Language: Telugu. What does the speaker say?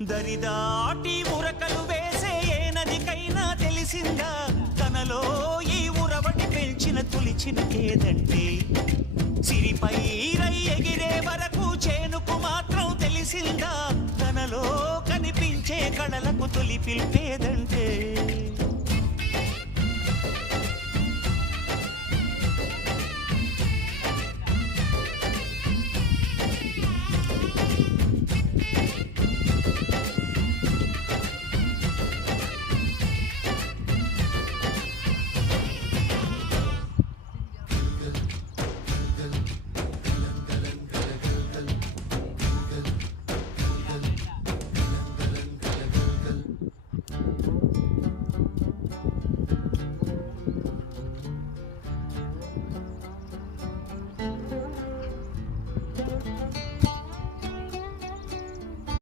దరిదాటి ఉరకలు వేసే ఏ నదికైనా తెలిసిందా తనలో ఈ ఉరవడి పెంచిన తొలిచిన కేదంటే సిరిపై రై ఎగిరే వరకు చేనుకు మాత్రం తెలిసిందా తనలో కనిపించే కళలకు తొలి పిలిపేదంటే